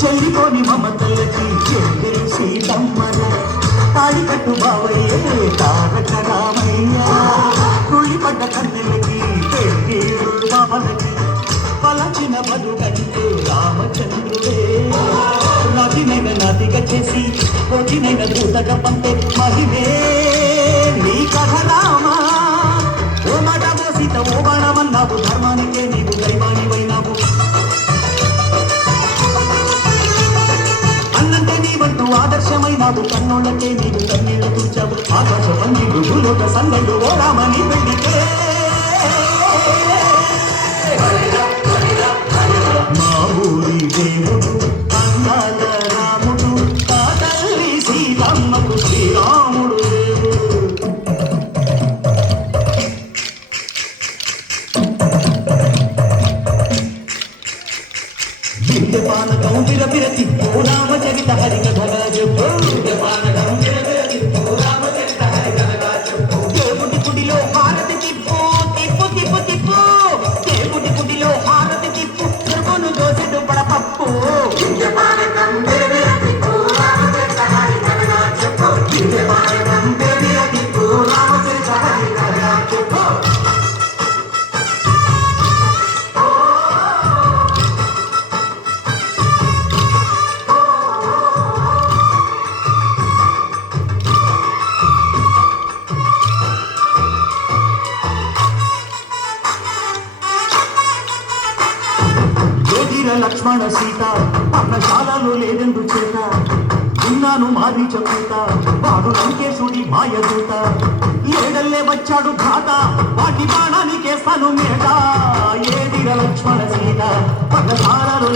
చెల్లిపోని మమతలకి చెల్లి సీతమ్మల తాడికట్టు బావయ్యే తారక రామయ్య కుళ్ళిపడ్డ కన్నెలకి పెళ్ళిళ్ళు బావలకి పలచిన బతుకంటూ రామచంద్రుడే నదినైన నదిగా చేసి కొదినైన దూతగా పంపే మహిమే నీ కథ రామా ఓ మాట మోసిత ఓ బాణమన్నావు ధర్మానికే నీవు దైవానివైనావు అన్నంటే నీవంటూ ఆదర్శమైనావు కన్నోళ్ళకే నీవు కన్నీళ్ళు కూర్చావు ఆకాశ పందిళ్ళు భూలోక సందళ్ళు ఓ రామని పెళ్లికే మా ఊరి దేవుడు అందాల రాముడు ఆ తల్లి సీతమ్మకు శ్రీరాముడు విద్యపానకం విరవిరతి ఓ రామచరిత హరికథగా చెప్పు విద్యపానకం విరవిరతి ఓ రామచరిత హరికథగా చెప్పు దేవుడి గుడిలో హారతి తిప్పు తిప్పు తిప్పు తిప్పు దేవుడి గుడిలో హారతి తిప్పు చెరుకును దోసెడు పడపప్పు విద్యపానకం విరవిరతి ఓ రామచరిత హరికథగా చెప్పు విద్యపానకం విరవిరతి ఓ రామచరిత హరికథగా చెప్పు లక్ష్మణ సీత పర్ణశాలలో లేదెందు చేత ఉన్నాను మాది చెప్పుత వాడు లంకేశుడి మాయదూత ఏడల్లే వచ్చాడు ఘాత వాటి బాణానికేస్తాను మేట ఏదిర లక్ష్మణ సీత పర్ణశాలలో